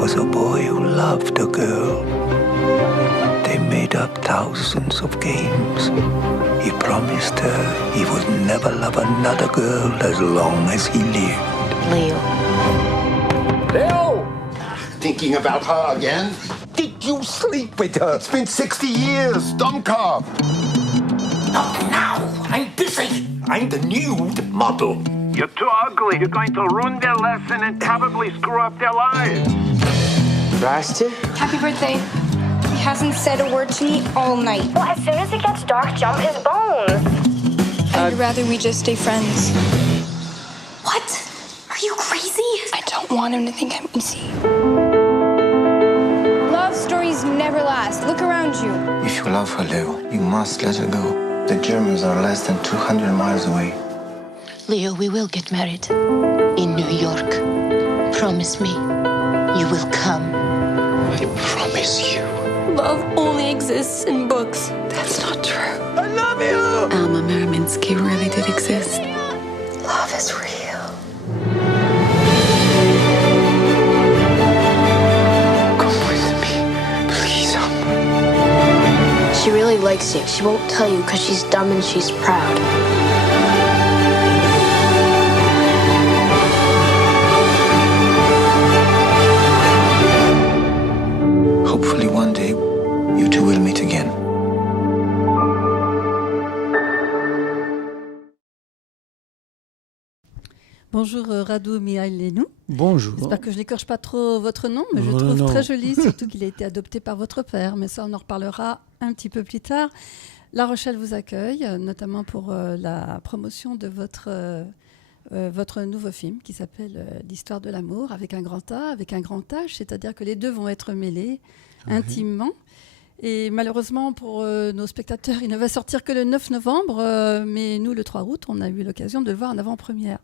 was a boy who loved a girl. They made up thousands of games. He promised her he would never love another girl as long as he lived. Leo. Leo! Thinking about her again? Did you sleep with her? It's been 60 years, Domkar. Not now. I'm busy. I'm the nude model. You're too ugly. You're going to ruin their lesson and probably screw up their lives. Zdrasте. Happy birthday. He hasn't said a word to me all night. Well, as soon as it gets dark, jump his bones. I'd rather we just stay friends. What? Are you crazy? I don't want him to think I'm easy. Love stories never last. Look around you. If you love her, Leo, you must let her go. The Germans are less than 200 miles away. Leo, we will get married. In New York. Promise me. You will come. I promise you. Love only exists in books. That's not true. I love you! Alma Merminsky really did exist. Love is real. Come with me, please. She really likes you. She won't tell you because she's dumb and she's proud. Hopefully one day, you two will meet again. Bonjour Radu Mihaileanu. Bonjour. J'espère que je n'écorche pas trop votre nom, mais je Non, trouve non. très joli, surtout qu'il a été adopté par votre père. Mais ça, on en reparlera un petit peu plus tard. La Rochelle vous accueille, notamment pour la promotion de votre nouveau film qui s'appelle L'histoire de l'amour, avec un grand A, avec un grand H, c'est-à-dire que les deux vont être mêlés intimement. Et malheureusement pour nos spectateurs, il ne va sortir que le 9 novembre, mais nous, le 3 août, on a eu l'occasion de le voir en avant-première.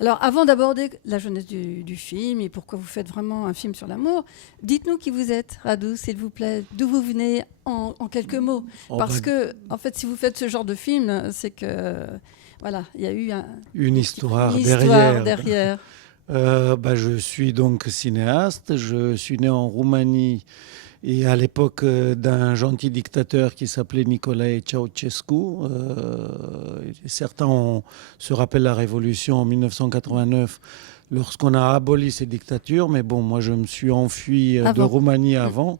Alors, avant d'aborder la jeunesse du film et pourquoi vous faites vraiment un film sur l'amour, dites-nous qui vous êtes, Radu, s'il vous plaît. D'où vous venez en quelques mots. Parce que, en fait, si vous faites ce genre de film, c'est que, voilà, il y a eu Une histoire derrière. Je suis donc cinéaste. Je suis né en Roumanie et à l'époque d'un gentil dictateur qui s'appelait Nicolae Ceausescu. Certains se rappellent la révolution en 1989 lorsqu'on a aboli ces dictatures. Mais bon, moi je me suis enfui de Roumanie avant,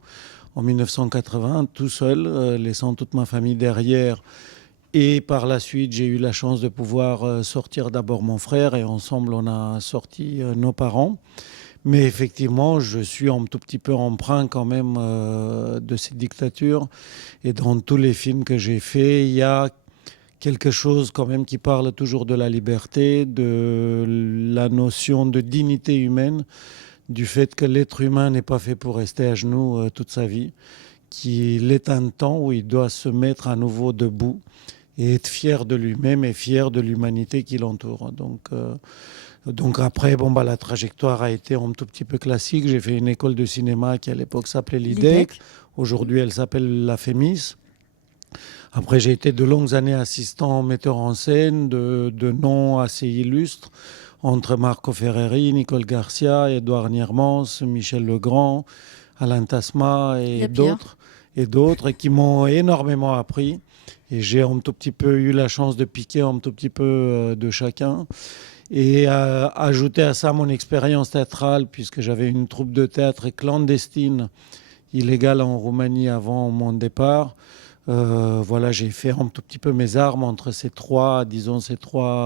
en 1980, tout seul, laissant toute ma famille derrière. Et par la suite, j'ai eu la chance de pouvoir sortir d'abord mon frère et ensemble on a sorti nos parents. Mais effectivement, je suis un tout petit peu emprunt quand même de cette dictature. Et dans tous les films que j'ai faits, il y a quelque chose quand même qui parle toujours de la liberté, de la notion de dignité humaine, du fait que l'être humain n'est pas fait pour rester à genoux toute sa vie, qu'il est un temps où il doit se mettre à nouveau debout et être fier de lui-même et fier de l'humanité qui l'entoure. Donc après, la trajectoire a été un tout petit peu classique. J'ai fait une école de cinéma qui à l'époque s'appelait l'IDEC. Aujourd'hui, elle s'appelle la FEMIS. Après, j'ai été de longues années assistant metteur en scène de noms assez illustres, entre Marco Ferreri, Nicole Garcia, Édouard Niermans, Michel Legrand, Alain Tasma et d'autres qui m'ont énormément appris. Et j'ai un tout petit peu eu la chance de piquer un tout petit peu de chacun. Et ajouter à ça mon expérience théâtrale, puisque j'avais une troupe de théâtre clandestine, illégale en Roumanie avant mon départ. J'ai fait un tout petit peu mes armes entre ces trois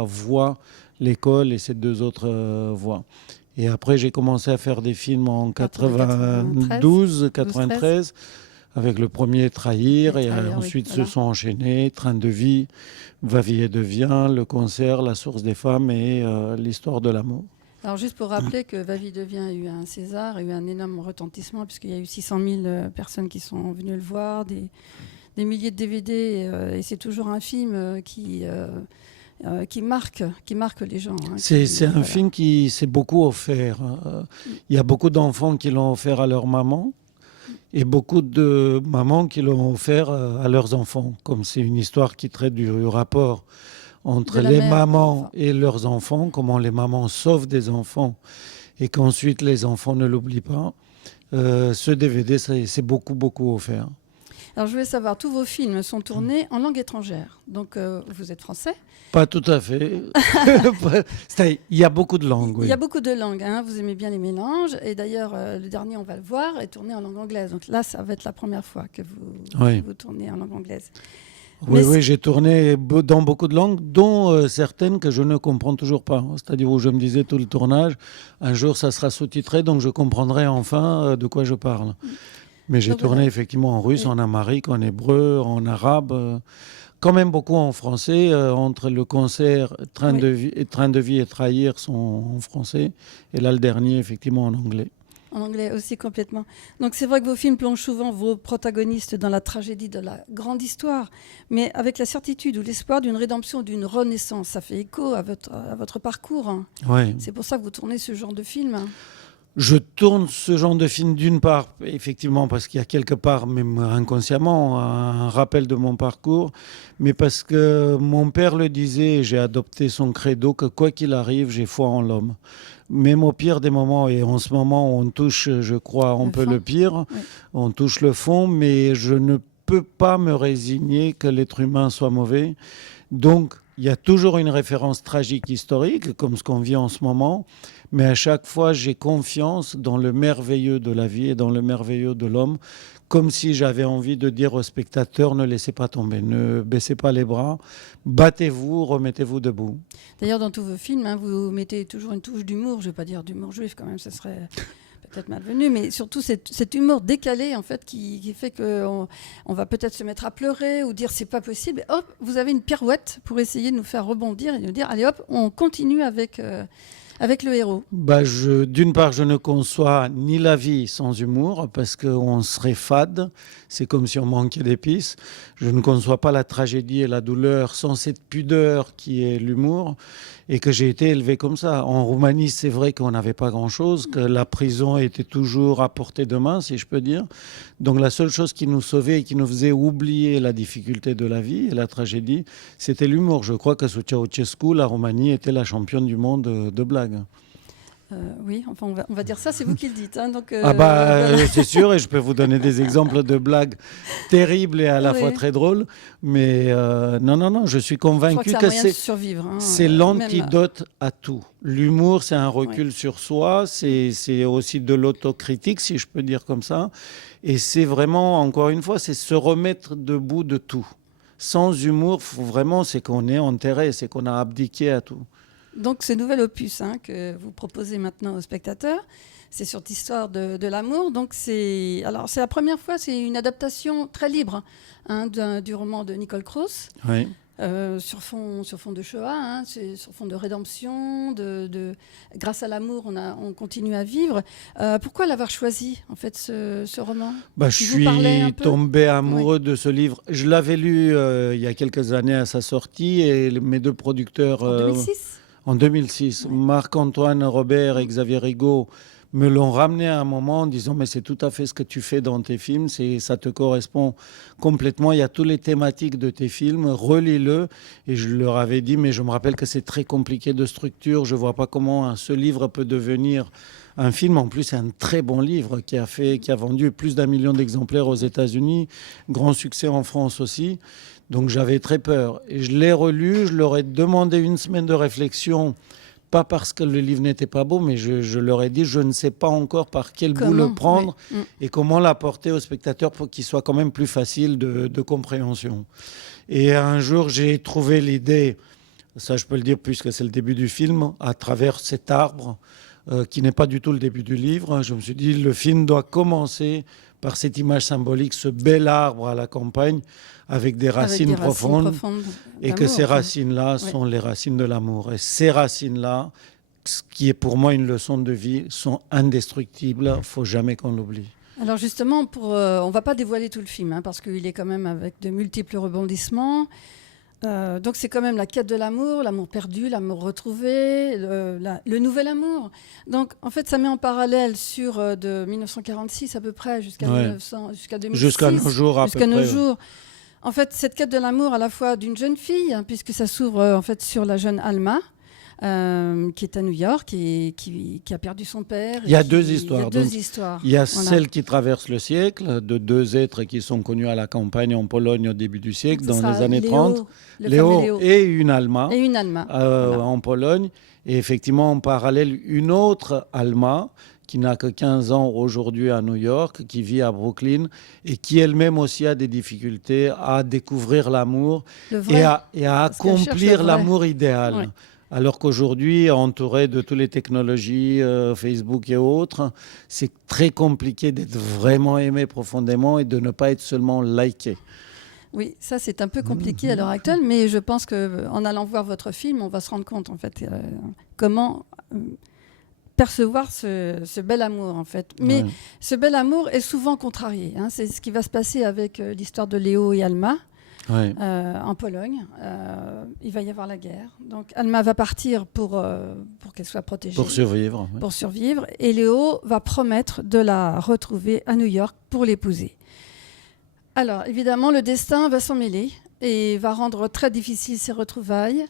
voies, l'école et ces deux autres voies. Et après, j'ai commencé à faire des films en 92, 93, avec le premier Trahir, et ensuite se sont enchaînés Train de vie, Va vie et devient, Le concert, La source des femmes et L'histoire de l'amour. Alors juste pour rappeler que Va vie devient a eu un César, a eu un énorme retentissement puisqu'il y a eu 600 000 personnes qui sont venues le voir, des milliers de DVD, et c'est toujours un film qui marque les gens. C'est un film qui s'est beaucoup offert. Il y a beaucoup d'enfants qui l'ont offert à leur maman. Et beaucoup de mamans qui l'ont offert à leurs enfants. Comme c'est une histoire qui traite du rapport entre les mamans et leurs enfants, comment les mamans sauvent des enfants et qu'ensuite les enfants ne l'oublient pas. Ce DVD, c'est beaucoup, beaucoup offert. Alors je voulais savoir, tous vos films sont tournés en langue étrangère. Donc vous êtes français? Pas tout à fait. Il y a beaucoup de langues. Oui. Il y a beaucoup de langues. Hein. Vous aimez bien les mélanges. Et d'ailleurs, le dernier, on va le voir, est tourné en langue anglaise. Donc là, ça va être la première fois que vous tournez en langue anglaise. Oui, j'ai tourné dans beaucoup de langues, dont certaines que je ne comprends toujours pas. C'est-à-dire où je me disais tout le tournage, un jour ça sera sous-titré, donc je comprendrai enfin de quoi je parle. Mais j'ai tourné effectivement en russe, en amharique, en hébreu, en arabe, quand même beaucoup en français. Entre le concert Train de vie et Trahir sont en français, et là le dernier effectivement en anglais. En anglais aussi complètement. Donc c'est vrai que vos films plongent souvent vos protagonistes dans la tragédie de la grande histoire, mais avec la certitude ou l'espoir d'une rédemption, d'une renaissance. Ça fait écho à votre parcours. Hein. Ouais. C'est pour ça que vous tournez ce genre de film. Hein. Je tourne ce genre de film d'une part, effectivement, parce qu'il y a quelque part, même inconsciemment, un rappel de mon parcours, mais parce que mon père le disait, et j'ai adopté son credo, que quoi qu'il arrive, j'ai foi en l'homme. Même au pire des moments, et en ce moment, on touche, je crois, un peu le pire, on touche le fond, mais je ne peux pas me résigner que l'être humain soit mauvais. Donc, il y a toujours une référence tragique historique, comme ce qu'on vit en ce moment, mais à chaque fois, j'ai confiance dans le merveilleux de la vie et dans le merveilleux de l'homme, comme si j'avais envie de dire aux spectateurs, ne laissez pas tomber, ne baissez pas les bras, battez-vous, remettez-vous debout. D'ailleurs, dans tous vos films, hein, vous mettez toujours une touche d'humour, je ne vais pas dire d'humour juif quand même, ça serait peut-être malvenu, mais surtout cet humour décalé en fait, qui fait qu'on va peut-être se mettre à pleurer ou dire c'est pas possible. Et hop, vous avez une pirouette pour essayer de nous faire rebondir et de nous dire allez hop, on continue avec le héros. D'une part, je ne conçois ni la vie sans humour, parce qu'on serait fade, c'est comme si on manquait d'épices. Je ne conçois pas la tragédie et la douleur sans cette pudeur qui est l'humour, et que j'ai été élevé comme ça. En Roumanie, c'est vrai qu'on n'avait pas grand-chose, que la prison était toujours à portée de main, si je peux dire. Donc la seule chose qui nous sauvait et qui nous faisait oublier la difficulté de la vie et la tragédie, c'était l'humour. Je crois que sous Ceausescu, la Roumanie était la championne du monde de blagues. Oui, enfin on va dire ça, c'est vous qui le dites. Hein, donc, c'est sûr, et je peux vous donner des exemples de blagues terribles et à la fois très drôles. Mais non, je suis convaincu que c'est l'antidote à tout. L'humour, c'est un recul sur soi, c'est aussi de l'autocritique, si je peux dire comme ça. Et c'est vraiment, encore une fois, c'est se remettre debout de tout. Sans humour, vraiment, c'est qu'on est enterré, c'est qu'on a abdiqué à tout. Donc ce nouvel opus que vous proposez maintenant aux spectateurs, c'est sur l'histoire de l'amour. Donc c'est la première fois, c'est une adaptation très libre du roman de Nicole Krauss. Oui. Sur fond de Shoah, sur fond de rédemption, grâce à l'amour, on continue à vivre. Pourquoi l'avoir choisi, en fait, ce roman? Je suis tombé amoureux de ce livre. Je l'avais lu il y a quelques années à sa sortie, et mes deux producteurs... En 2006 En 2006, oui. Marc-Antoine Robert et Xavier Rigaud me l'ont ramené à un moment en disant mais c'est tout à fait ce que tu fais dans tes films, ça te correspond complètement, il y a toutes les thématiques de tes films, relis-le. Et je leur avais dit mais je me rappelle que c'est très compliqué de structure, je ne vois pas comment ce livre peut devenir un film. En plus, c'est un très bon livre qui a vendu plus d'1 million d'exemplaires aux États-Unis, grand succès en France aussi. Donc j'avais très peur. Et je l'ai relu, je leur ai demandé une semaine de réflexion, pas parce que le livre n'était pas beau, mais je leur ai dit, je ne sais pas encore par quel bout le prendre et comment l'apporter au spectateur pour qu'il soit quand même plus facile de compréhension. Et un jour, j'ai trouvé l'idée, ça je peux le dire puisque c'est le début du film, à travers cet arbre qui n'est pas du tout le début du livre. Je me suis dit, le film doit commencer par cette image symbolique, ce bel arbre à la campagne, avec des racines profondes, et que ces racines-là sont les racines de l'amour. Et ces racines-là, ce qui est pour moi une leçon de vie, sont indestructibles. Il ne faut jamais qu'on l'oublie. Alors justement, on ne va pas dévoiler tout le film, parce qu'il est quand même avec de multiples rebondissements. Donc c'est quand même la quête de l'amour perdu, l'amour retrouvé, le nouvel amour. Donc en fait ça met en parallèle de 1946 à peu près jusqu'à 2006. Jusqu'à nos jours à peu près. Nos jours. En fait cette quête de l'amour à la fois d'une jeune fille, puisque ça s'ouvre en fait sur la jeune Alma, qui est à New York et qui a perdu son père. Il y a deux histoires. Il y a deux histoires. Il y a Voilà. celle qui traverse le siècle, de deux êtres qui sont connus à la campagne en Pologne au début du siècle, dans les années 30. Léo et une Alma, Voilà. en Pologne. Et effectivement, en parallèle, une autre Alma qui n'a que 15 ans aujourd'hui à New York, qui vit à Brooklyn et qui elle-même aussi a des difficultés à découvrir l'amour et à accomplir l'amour idéal. Ouais. Alors qu'aujourd'hui, entouré de toutes les technologies, Facebook et autres, c'est très compliqué d'être vraiment aimé profondément et de ne pas être seulement liké. Oui, ça c'est un peu compliqué à l'heure actuelle, mais je pense qu'en allant voir votre film, on va se rendre compte en fait comment percevoir ce bel amour en fait. Mais ce bel amour est souvent contrarié. Hein. C'est ce qui va se passer avec l'histoire de Léo et Alma. En Pologne, il va y avoir la guerre. Donc Alma va partir pour qu'elle soit protégée. Pour survivre. Oui. Pour survivre. Et Léo va promettre de la retrouver à New York pour l'épouser. Alors évidemment, le destin va s'en mêler et va rendre très difficile ces retrouvailles.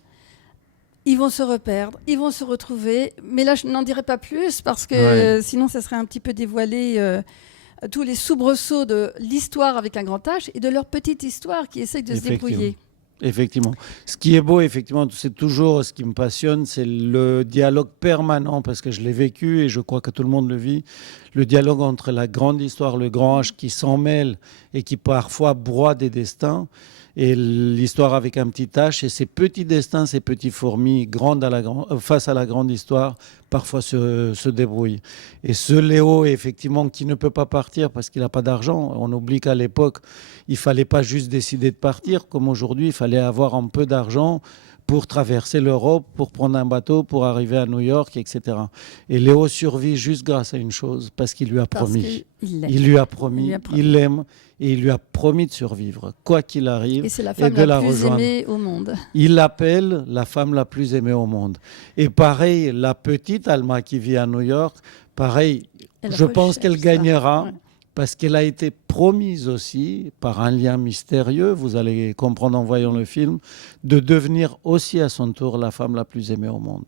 Ils vont se reperdre, ils vont se retrouver. Mais là, je n'en dirai pas plus parce que sinon, ça serait un petit peu dévoilé tous les soubresauts de l'histoire avec un grand H et de leur petite histoire qui essaye de se débrouiller. Effectivement. Ce qui est beau, effectivement, c'est toujours ce qui me passionne, c'est le dialogue permanent, parce que je l'ai vécu et je crois que tout le monde le vit, le dialogue entre la grande histoire, le grand H qui s'en mêle et qui parfois broie des destins, et l'histoire avec un petit H, et ces petits destins, ces petites fourmis grandes face à la grande histoire, parfois se débrouillent. Et ce Léo, effectivement, qui ne peut pas partir parce qu'il n'a pas d'argent, on oublie qu'à l'époque, il ne fallait pas juste décider de partir, comme aujourd'hui, il fallait avoir un peu d'argent pour traverser l'Europe, pour prendre un bateau, pour arriver à New York, etc. Et Léo survit juste grâce à une chose, parce qu'il lui a promis. Il lui a promis, il l'aime, et il lui a promis de survivre, quoi qu'il arrive, et c'est la femme de la plus rejoindre. Aimée au monde. Il l'appelle la femme la plus aimée au monde. Et pareil, la petite Alma qui vit à New York, pareil, je pense qu'elle gagnera. Ouais. Parce qu'elle a été promise aussi, par un lien mystérieux, vous allez comprendre en voyant le film, de devenir aussi à son tour la femme la plus aimée au monde.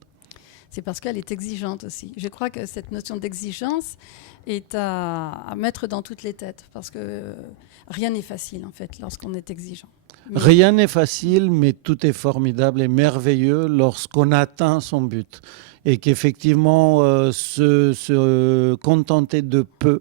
C'est parce qu'elle est exigeante aussi. Je crois que cette notion d'exigence est à mettre dans toutes les têtes, parce que rien n'est facile en fait lorsqu'on est exigeant. Rien n'est facile, mais tout est formidable et merveilleux lorsqu'on atteint son but. Et qu'effectivement, se contenter de peu.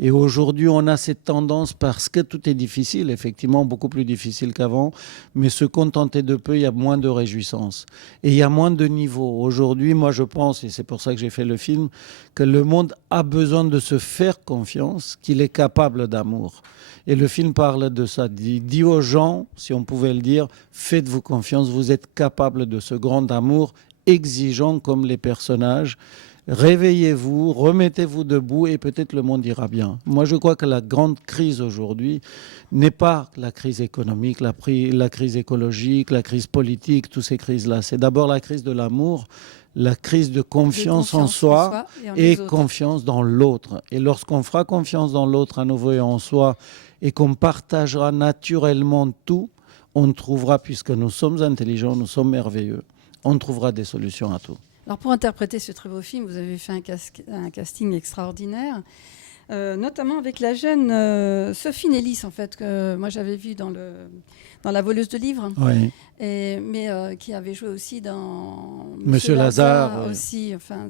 Et aujourd'hui, on a cette tendance, parce que tout est difficile, effectivement, beaucoup plus difficile qu'avant, mais se contenter de peu, il y a moins de réjouissance. Et il y a moins de niveaux. Aujourd'hui, moi, je pense, et c'est pour ça que j'ai fait le film, que le monde a besoin de se faire confiance, qu'il est capable d'amour. Et le film parle de ça, dit aux gens, si on pouvait le dire, faites-vous confiance, vous êtes capable de ce grand amour exigeant comme les personnages. Réveillez-vous, remettez-vous debout et peut-être le monde ira bien. Moi, je crois que la grande crise aujourd'hui n'est pas la crise économique, la crise écologique, la crise politique, toutes ces crises-là. C'est d'abord la crise de l'amour, la crise de confiance en soi et confiance dans l'autre. Et lorsqu'on fera confiance dans l'autre à nouveau et en soi et qu'on partagera naturellement tout, on trouvera, puisque nous sommes intelligents, nous sommes merveilleux, on trouvera des solutions à tout. Alors pour interpréter ce très beau film, vous avez fait un casting extraordinaire, notamment avec la jeune Sophie Nélis, en fait, que moi j'avais vue dans La voleuse de livres, mais qui avait joué aussi dans Monsieur Lazare aussi. Enfin,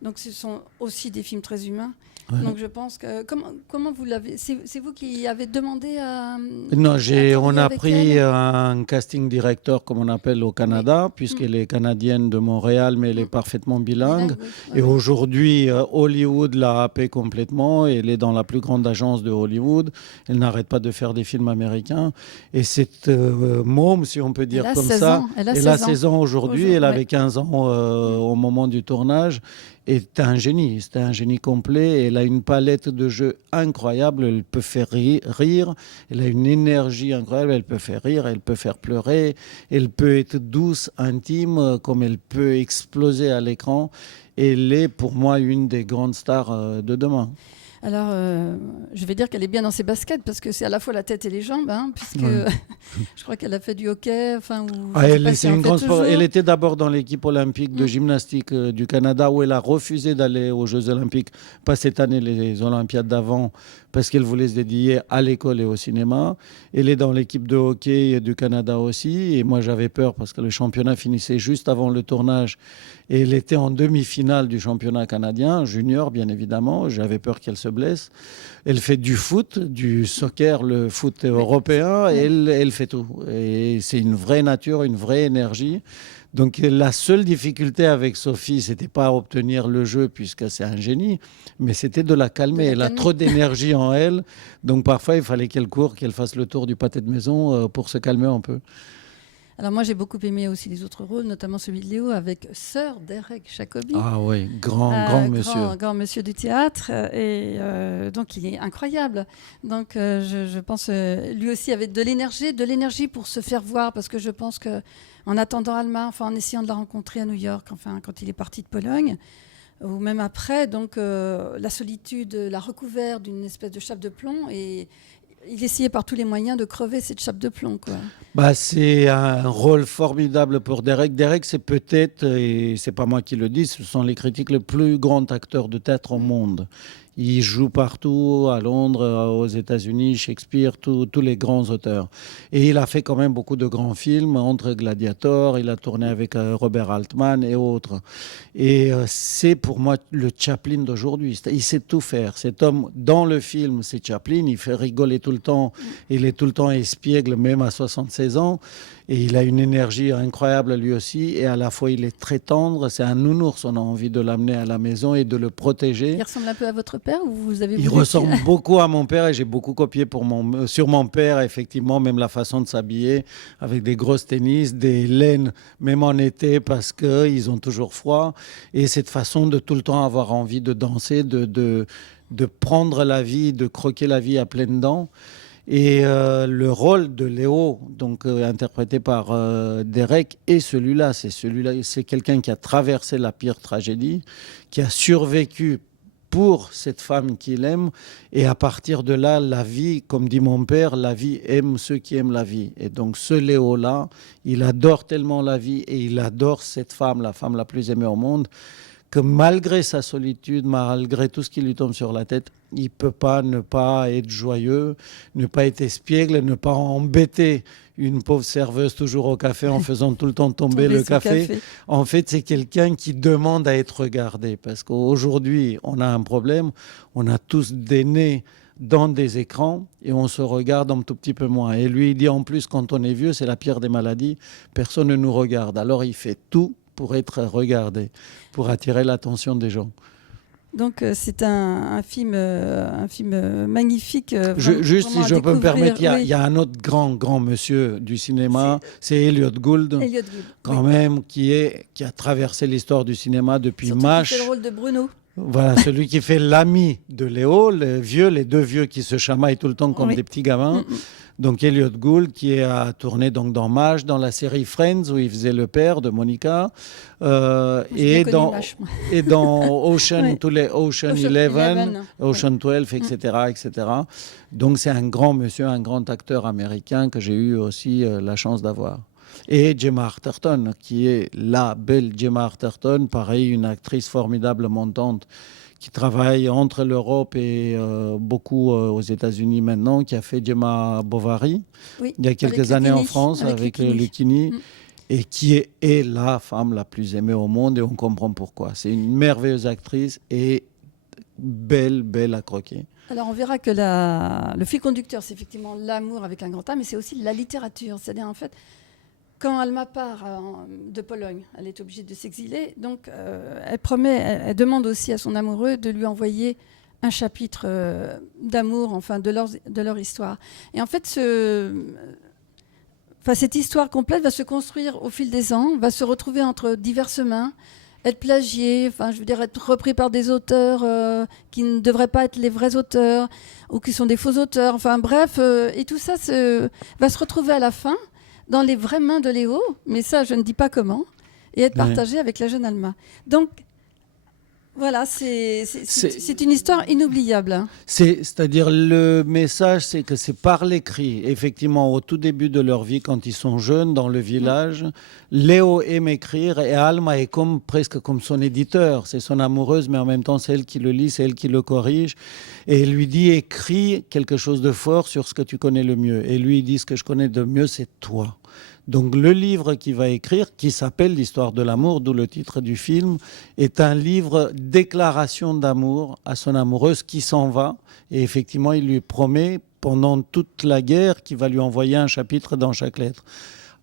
donc ce sont aussi des films très humains. Ouais. Donc je pense que comment vous l'avez, c'est vous qui avez demandé à non, on a pris un casting director comme on appelle au Canada, puisqu'elle est canadienne de Montréal, mais elle est parfaitement bilingue. Et aujourd'hui, Hollywood l'a happée complètement. Elle est dans la plus grande agence de Hollywood. Elle n'arrête pas de faire des films américains. Et cette môme, si on peut dire comme ça, elle a 16 ans aujourd'hui. Elle avait 15 ans au moment du tournage. Est un génie, c'est un génie complet. Elle a une palette de jeux incroyable. Elle peut faire rire. Elle a une énergie incroyable. Elle peut faire rire, elle peut faire pleurer. Elle peut être douce, intime, comme elle peut exploser à l'écran. Elle est pour moi une des grandes stars de demain. Alors, je vais dire qu'elle est bien dans ses baskets parce que c'est à la fois la tête et les jambes, puisque je crois qu'elle a fait du hockey. Elle était d'abord dans l'équipe olympique de gymnastique du Canada où elle a refusé d'aller aux Jeux olympiques, pas cette année, les Olympiades d'avant, parce qu'elle voulait se dédier à l'école et au cinéma. Elle est dans l'équipe de hockey du Canada aussi. Et moi, j'avais peur parce que le championnat finissait juste avant le tournage. Et elle était en demi-finale du championnat canadien, junior bien évidemment. J'avais peur qu'elle se blesse. Elle fait du foot, du soccer, le foot européen. Et elle fait tout. Et c'est une vraie nature, une vraie énergie. Donc la seule difficulté avec Sophie, c'était pas obtenir le jeu puisque c'est un génie, mais c'était de la calmer. Elle a trop d'énergie en elle, donc parfois il fallait qu'elle court, qu'elle fasse le tour du pâté de maison pour se calmer un peu. Alors moi j'ai beaucoup aimé aussi les autres rôles, notamment celui de Léo avec Sir Derek Jacobi. Ah oui, grand monsieur. Grand monsieur du théâtre, et donc il est incroyable. Donc je pense lui aussi avait de l'énergie pour se faire voir, parce que je pense que en attendant Alma, en essayant de la rencontrer à New York, quand il est parti de Pologne, ou même après, donc la solitude l'a recouvert d'une espèce de chape de plomb, et il essayait par tous les moyens de crever cette chape de plomb, quoi. C'est un rôle formidable pour Derek. Derek, c'est peut-être, et c'est pas moi qui le dis, ce sont les critiques, le plus grand acteur de théâtre au monde. Il joue partout, à Londres, aux États-Unis, Shakespeare, tous les grands auteurs. Et il a fait quand même beaucoup de grands films, entre Gladiator, il a tourné avec Robert Altman et autres. Et c'est pour moi le Chaplin d'aujourd'hui. Il sait tout faire. Cet homme, dans le film, c'est Chaplin, il fait rigoler tout le temps. Il est tout le temps espiègle, même à 76 ans. Et il a une énergie incroyable lui aussi. Et à la fois, il est très tendre. C'est un nounours. On a envie de l'amener à la maison et de le protéger. Il ressemble un peu à votre père, ou vous avez... Il ressemble beaucoup à mon père, et j'ai beaucoup copié sur mon père, effectivement, même la façon de s'habiller, avec des grosses tennis, des laines, même en été, parce qu'ils ont toujours froid. Et cette façon de tout le temps avoir envie de danser, de prendre la vie, de croquer la vie à pleines dents. Et le rôle de Léo, donc interprété par Derek, est celui-là. C'est quelqu'un qui a traversé la pire tragédie, qui a survécu pour cette femme qu'il aime. Et à partir de là, la vie, comme dit mon père, la vie aime ceux qui aiment la vie. Et donc ce Léo-là, il adore tellement la vie, et il adore cette femme, la femme la plus aimée au monde, que malgré sa solitude, malgré tout ce qui lui tombe sur la tête, il ne peut pas ne pas être joyeux, ne pas être espiègle, ne pas embêter une pauvre serveuse toujours au café en faisant tout le temps tomber le café. En fait, c'est quelqu'un qui demande à être regardé, parce qu'aujourd'hui, on a un problème, on a tous des nez dans des écrans et on se regarde un tout petit peu moins. Et lui, il dit en plus, quand on est vieux, c'est la pire des maladies, personne ne nous regarde. Alors il fait tout pour être regardé, pour attirer l'attention des gens. Donc c'est un film magnifique. Juste si je peux me permettre, il y a un autre grand monsieur du cinéma, c'est Elliot Gould, quand même, qui a traversé l'histoire du cinéma depuis Surtout MASH. Qui fait le rôle de Bruno. Voilà, celui qui fait l'ami de Léo, les deux vieux qui se chamaillent tout le temps comme des petits gamins. Donc Elliot Gould, qui a tourné donc dans MASH, dans la série Friends, où il faisait le père de Monica, et dans Ocean, tous les Ocean 11, Ocean 12, etc., etc. Donc c'est un grand monsieur, un grand acteur américain que j'ai eu aussi la chance d'avoir. Et Gemma Arterton, qui est la belle Gemma Arterton, pareil, une actrice formidable montante, qui travaille entre l'Europe et beaucoup aux États-Unis maintenant, qui a fait Gemma Bovary il y a quelques années en France avec Lucchini, et qui est la femme la plus aimée au monde, et on comprend pourquoi. C'est une merveilleuse actrice et belle à croquer. Alors on verra que le fil conducteur, c'est effectivement l'amour avec un grand A, mais c'est aussi la littérature. C'est-à-dire en fait, quand Alma part de Pologne, elle est obligée de s'exiler. Donc, elle demande aussi à son amoureux de lui envoyer un chapitre d'amour, de leur histoire. Et en fait, cette histoire complète va se construire au fil des ans, va se retrouver entre diverses mains, être plagié, être repris par des auteurs qui ne devraient pas être les vrais auteurs, ou qui sont des faux auteurs. Et tout ça va se retrouver à la fin dans les vraies mains de Léo, mais ça, je ne dis pas comment, et être partagé avec la jeune Alma. Donc, Voilà, c'est une histoire inoubliable. C'est-à-dire le message, c'est que c'est par l'écrit. Effectivement, au tout début de leur vie, quand ils sont jeunes dans le village, Léo aime écrire et Alma est presque comme son éditeur. C'est son amoureuse, mais en même temps, c'est elle qui le lit, c'est elle qui le corrige. Et elle lui dit, écris quelque chose de fort sur ce que tu connais le mieux. Et lui, il dit, ce que je connais de mieux, c'est toi. Donc le livre qu'il va écrire, qui s'appelle L'histoire de l'amour, d'où le titre du film, est un livre déclaration d'amour à son amoureuse qui s'en va. Et effectivement, il lui promet pendant toute la guerre qu'il va lui envoyer un chapitre dans chaque lettre.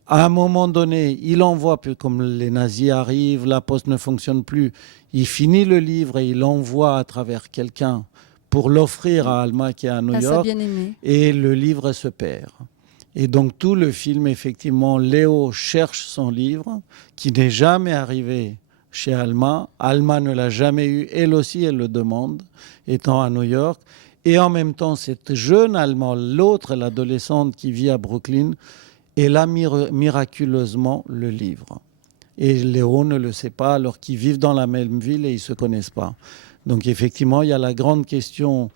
À un moment donné, il envoie, puis comme les nazis arrivent, la poste ne fonctionne plus, il finit le livre et il l'envoie à travers quelqu'un pour l'offrir à Alma qui est à New York. Et le livre se perd. Et donc tout le film, effectivement, Léo cherche son livre qui n'est jamais arrivé chez Alma. Alma ne l'a jamais eu, elle aussi, elle le demande, étant à New York. Et en même temps, cette jeune Alma, l'autre, l'adolescente qui vit à Brooklyn, elle a miraculeusement le livre. Et Léo ne le sait pas alors qu'ils vivent dans la même ville et ils ne se connaissent pas. Donc effectivement, il y a la grande question,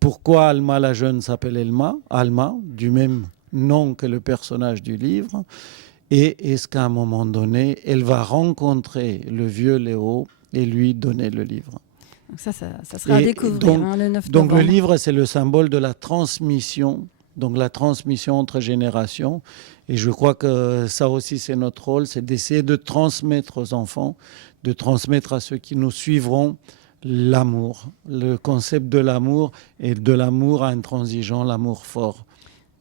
pourquoi Alma la jeune s'appelle Alma, du même nom que le personnage du livre, et est-ce qu'à un moment donné, elle va rencontrer le vieux Léo et lui donner le livre. Donc ça sera à découvrir le 9 novembre. Donc le livre, c'est le symbole de la transmission, donc la transmission entre générations, et je crois que ça aussi c'est notre rôle, c'est d'essayer de transmettre aux enfants, de transmettre à ceux qui nous suivront l'amour, le concept de l'amour et de l'amour intransigeant, l'amour fort.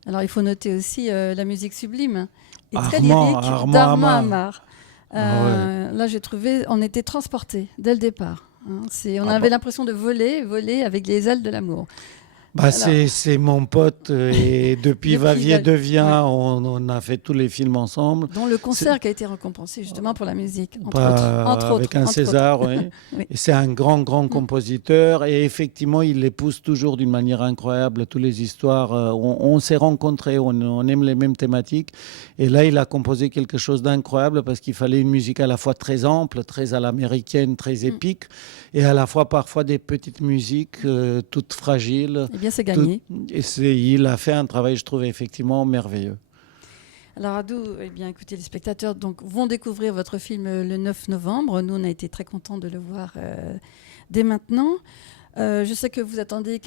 Alors, il faut noter aussi la musique sublime et très lyrique d'Armand Amar. Là, j'ai trouvé, on était transportés dès le départ. On avait l'impression de voler avec les ailes de l'amour. C'est mon pote et depuis Va-Vie devient, on a fait tous les films ensemble. Dont le concert qui a été récompensé justement pour la musique, entre autres. Avec un César, oui. Oui. C'est un grand compositeur et effectivement, il les pousse toujours d'une manière incroyable, toutes les histoires. On s'est rencontrés, on aime les mêmes thématiques et là, il a composé quelque chose d'incroyable parce qu'il fallait une musique à la fois très ample, très à l'américaine, très épique et à la fois parfois des petites musiques toutes fragiles. Eh bien, c'est gagné. Il a fait un travail, je trouve, effectivement merveilleux. Alors, Adou, écoutez, les spectateurs vont découvrir votre film le 9 novembre. Nous, on a été très contents de le voir dès maintenant. Je sais que vous attendez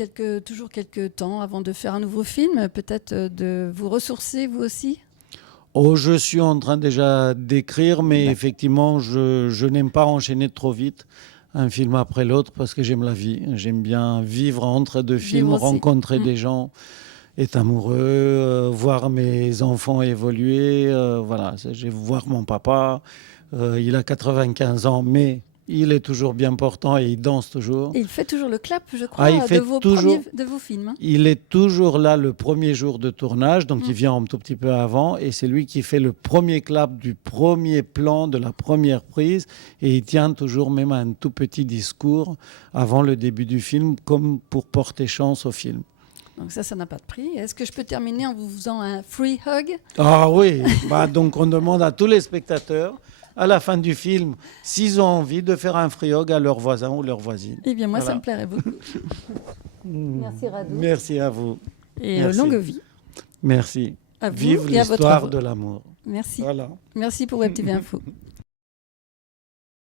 toujours quelques temps avant de faire un nouveau film, peut-être de vous ressourcer, vous aussi. Je suis en train déjà d'écrire, mais effectivement, je n'aime pas enchaîner trop vite un film après l'autre parce que j'aime la vie. J'aime bien vivre entre deux films, rencontrer des gens, être amoureux, voir mes enfants évoluer. Je vais voir mon papa. Il a 95 ans, mais il est toujours bien portant et il danse toujours. Et il fait toujours le clap, je crois, de vos films. Il est toujours là le premier jour de tournage, donc il vient un tout petit peu avant, et c'est lui qui fait le premier clap du premier plan, de la première prise, et il tient toujours même un tout petit discours avant le début du film, comme pour porter chance au film. Donc ça n'a pas de prix. Est-ce que je peux terminer en vous faisant un free hug ? Ah oui, donc on demande à tous les spectateurs, à la fin du film, s'ils ont envie de faire un free hug à leurs voisins ou leurs voisines. Eh bien, moi, ça me plairait beaucoup. Merci, Radu. Merci à vous. Et longue vie. Merci. À vous. Vive l'histoire de l'amour. Merci. Voilà. Merci pour Web TV Info.